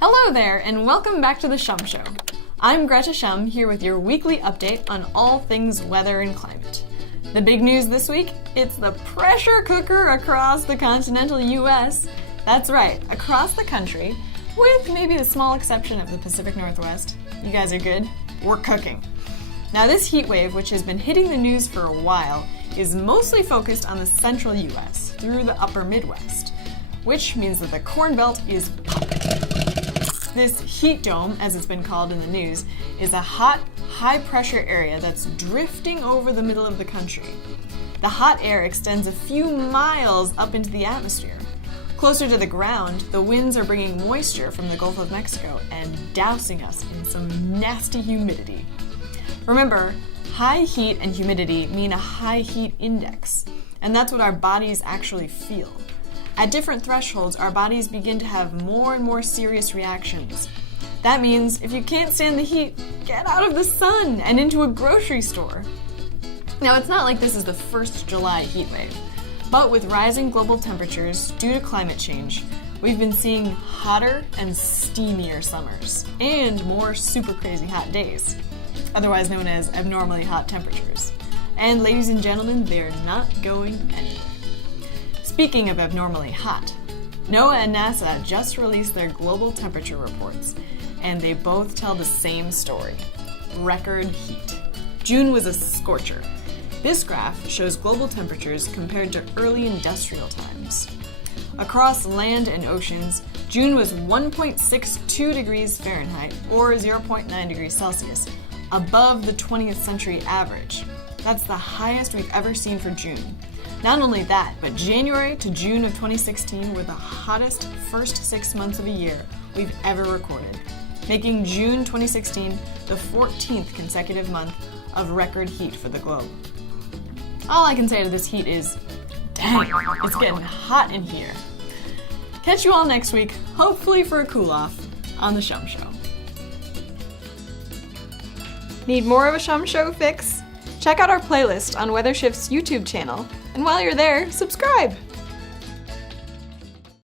Hello there, and welcome back to the Shum Show. I'm Greta Shum, here with your weekly update on all things weather and climate. The big news this week, it's the pressure cooker across the continental US. That's right, across the country, with maybe the small exception of the Pacific Northwest. You guys are good? We're cooking. Now this heat wave, which has been hitting the news for a while, is mostly focused on the central US through the upper Midwest, which means that the Corn Belt is popping. This heat dome, as it's been called in the news, is a hot, high-pressure area that's drifting over the middle of the country. The hot air extends a few miles up into the atmosphere. Closer to the ground, the winds are bringing moisture from the Gulf of Mexico and dousing us in some nasty humidity. Remember, high heat and humidity mean a high heat index, and that's what our bodies actually feel. At different thresholds, our bodies begin to have more and more serious reactions. That means if you can't stand the heat, get out of the sun and into a grocery store. Now, it's not like this is the first July heat wave, but with rising global temperatures due to climate change, we've been seeing hotter and steamier summers and more super crazy hot days, otherwise known as abnormally hot temperatures. And ladies and gentlemen, they're not going anywhere. Speaking of abnormally hot, NOAA and NASA just released their global temperature reports, and they both tell the same story: record heat. June was a scorcher. This graph shows global temperatures compared to early industrial times. Across land and oceans, June was 1.62 degrees Fahrenheit, or 0.9 degrees Celsius, above the 20th century average. That's the highest we've ever seen for June. Not only that, but January to June of 2016 were the hottest first 6 months of a year we've ever recorded, making June 2016 the 14th consecutive month of record heat for the globe. All I can say to this heat is, dang, it's getting hot in here. Catch you all next week, hopefully for a cool-off, on the Shum Show. Need more of a Shum Show fix? Check out our playlist on WXshift's YouTube channel, and while you're there, subscribe!